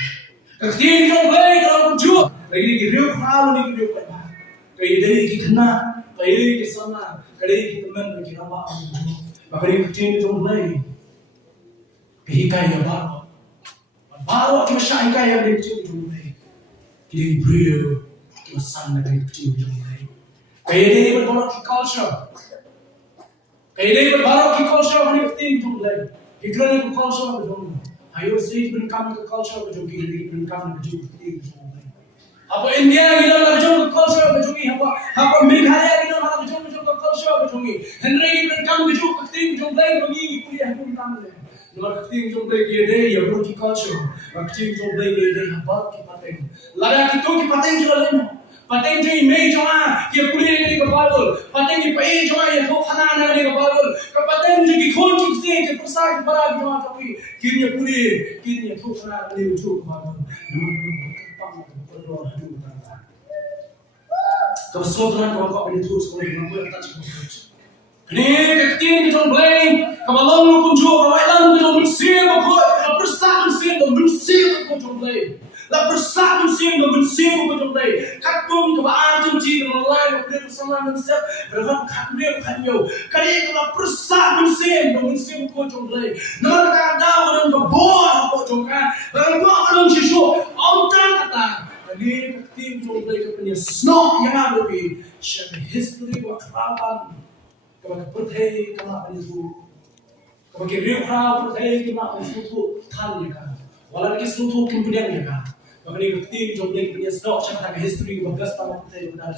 Tim jo BLEI kalau jo, lagi kita kalau ni kita buat. Kayak dari kita kena. Kaya sana, kaya teman bagi nama aku. Makanya kecil jom BLEI, kaya baru kita syai kaya dari kecil jom BLEI. Kita brio, kita sana dari kecil jom BLEI. Kaya dari berbaru ki culture, kaya dari berbaru ki culture dari kecil jom BLEI. Kita ni ki culture jom. Ayo sih berkam ki culture jom kita berkam kecil jom BLEI. Apa India kita nak jom culture jom ni apa Meghalaya kita nak jom culture jom ni. HYNREI berkam jom kecil jom BLEI bagi kuliah pun tamu le. Nomor kecil jom BLEI dia ya berki culture. Kecil jom BLEI dia apa ki pateng. Lada kita ki pateng juga leno. Pateng je image joma dia kuliah ni ke Bible. Pateng ni pai joma ya to khana ni ke Bible. Ke pateng je ki khon ki se ke persai bara joma tapi kini kuliah kini to khana ni jo Bible. Kalau semua Tuhan kau beri terus kau yang mampu tak cukup. Ini keketian kita BLEI, kalau lalu kunjung, kalau WAITLAM kita bersih kau, kalau bersatu bersih kau bersih kau BLEI, kalau bersatu bersih kau BLEI. Katung kau anjing jadi online kau beri bersama manusia, berkat kau kanyo. Kali kalau bersatu bersih kau BLEI. Nama kata orang kau boh kau jongkan, kalau kau orang sesuatu, orang kata. Kali keketian kita BLEI kepunya snow yang ada di share history wa kerabat. Kalau percaya kalau itu, kalau kita percaya kita itu tanya kan, walau kita itu kemudian ya kan, makanya kita jom yang punya stok cakap ke history bagas pada percaya benar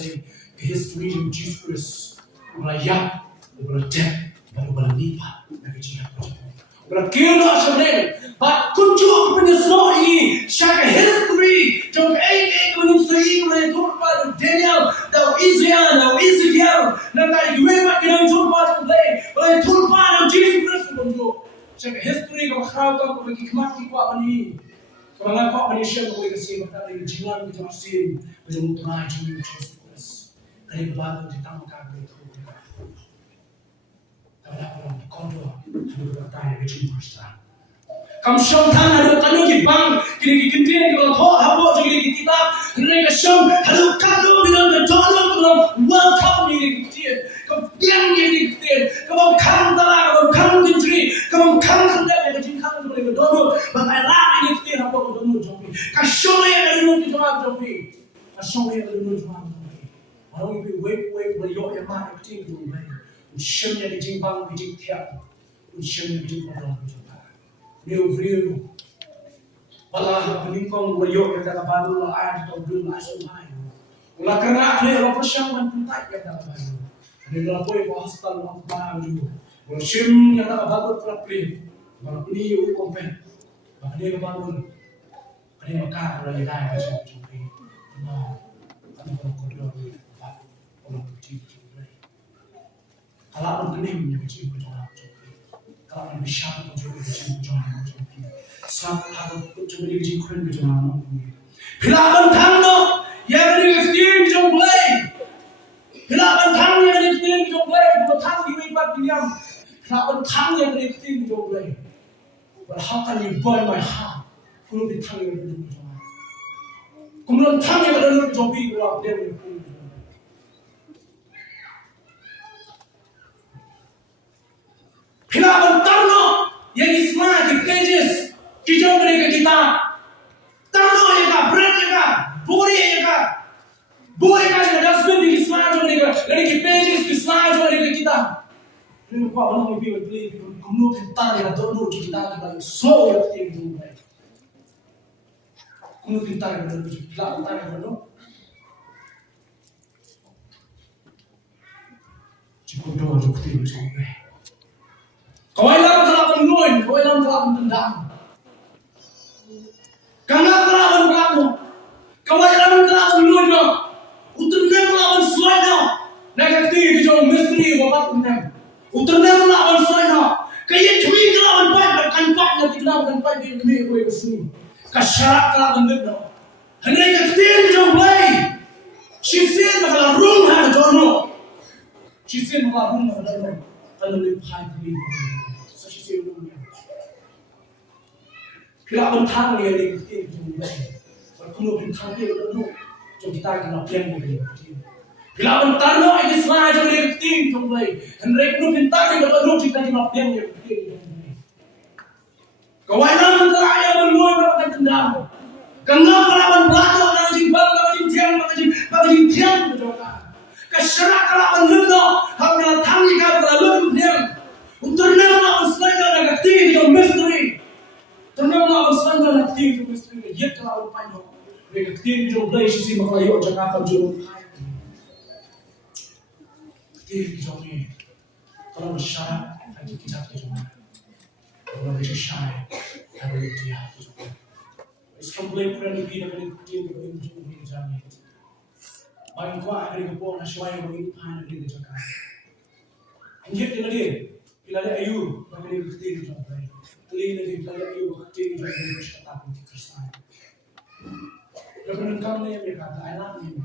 ke history yang Jesus Christ melayak, berdekat, baru berlipat dari jiwa kita. Berkira sebenarnya, but kunjung punya stok ini cakap history jom manusia mulai turun Daniel, dah Ezekiel, nanti gue makin turun pada BLEI, mulai turun pada Jesus Kristus kunjung. Cakap history kalau kau kau bagi kemati kau apa ni? Kalau nak kau manusia kau bagi kasih maka dari jiwa kita masih belum tunai jiwa Jesus Kristus. Kali berlalu di tangan kau itu. Kalau orang kondo, ada bertanya ke jiwa Kristus. Kamu syaitan ada kanu ki bang kini ki kintian kalau thor habo jadi ki kitab HYNREI ka syam halu kanu bilang ke dono bilang welcome ni ki kintian kamu diam ni ki kintian kamu kan tala kamu kan Kamu khang khang dah yang jin khang tu boleh dono, bagai rak ini kita nak buat dono jopi. Kasih yang ada dono kita buat jopi. Kasih yang ada dono kita buat jopi. Orang itu wait beliau yang mana kita tu boleh. Usianya di jin bang di jin tiap, usianya di jin pada jopa. New. Malah peningkong beliau yang dah baru lah ada tu belum masuk main. Ulah kerana dia orang persiapan pentai yang dah baru. Dia dah boleh hospital orang baru. Musim yang dah baru terpilih. Baru ini kompen. Baru dia baru. Ada makar orang yang dah macam ni. Nah, ada orang koridor ni. Orang kecil ni. Kalau orang kening yang kecil macam ni. Kalau orang besar macam ni. Sampai aku cuba diri kuen berjalan. Hilapan tangno yang diikhtiar jom BLEI. Hilapan tang yang diikhtiar jom BLEI. Bukan tang diikhtiar diam. Hilapan tang yang diikhtiar jom BLEI. But how can you burn my heart? Kuno di tang yang diikhtiar jom BLEI. Kemudian tang yang diikhtiar jom BLEI kalau dia diikhtiar jom BLEI. Hilapan tangno yang isma di pages. Kijong mereka kita, tanah mereka, berat mereka, boleh kasih dustbin di Islam mereka, dari pages di Islam mereka kita. Ini apa orang lebih beli, kamu pintar ya, dono kita kita slow ya kita itu baik. Kamu pintar ya, dono kita pintar ya dono. Cukup doa cukup tidur sampai. Kawai dalam kelapan LUIN, kawai dalam kelapan tendang. Karena kelawan kamu, kawalan kelawan LUIN-NOH, uturnya kelawan LUIN-NOH, nak kiri kijong misteri bapak punya, uturnya kelawan LUIN-NOH, kaya cumi kelawan pai, kan pai nanti kelawan pai dia cumi kau kesini, kasyarak kelawan LUIN-NOH, HYNREI kiri kijong BLEI, sisen bakal room ada dono, sisen bakal room ada dono, kalau lebih pai kiri, so sisen room ya. Kelaban tang yang diikhtiar jom BLEI. Kalau pun tang dia dono, jom kita kena plan dia. Kelaban tang ini selai jom diikhtiar jom BLEI. HYNREI kalau pun tang dia dono kita kena plan dia. Kawalan kerana berluar berapa tendang. Kenapa kelaban pelajar nak jimbang, nak jimbang berdoa. Keserak kelaban LUIN-NOH, hamil tang ikan berlalu dia. Untuk nama selai nak diikhtiar jom misteri. Ternyata orang Islam aktif itu mesti dia kalau panjang, mereka aktif jom BLEI sisi makhluk Jakarta jom. Aktif jom ni, kalau bersyarat ada kita jom. Kalau bersyarat ada dia jom. Islam BLEI pernah dipilih dari aktif jom ni jam ni. Bagi kuah dari kepala nasional bagi pan dari Jakarta. Anjir bila dia ayu bagi aktif jom BLEI. Lina di dalam ibu kecil juga bersyukur kita. Kebenaran kami yang berkata, I love you.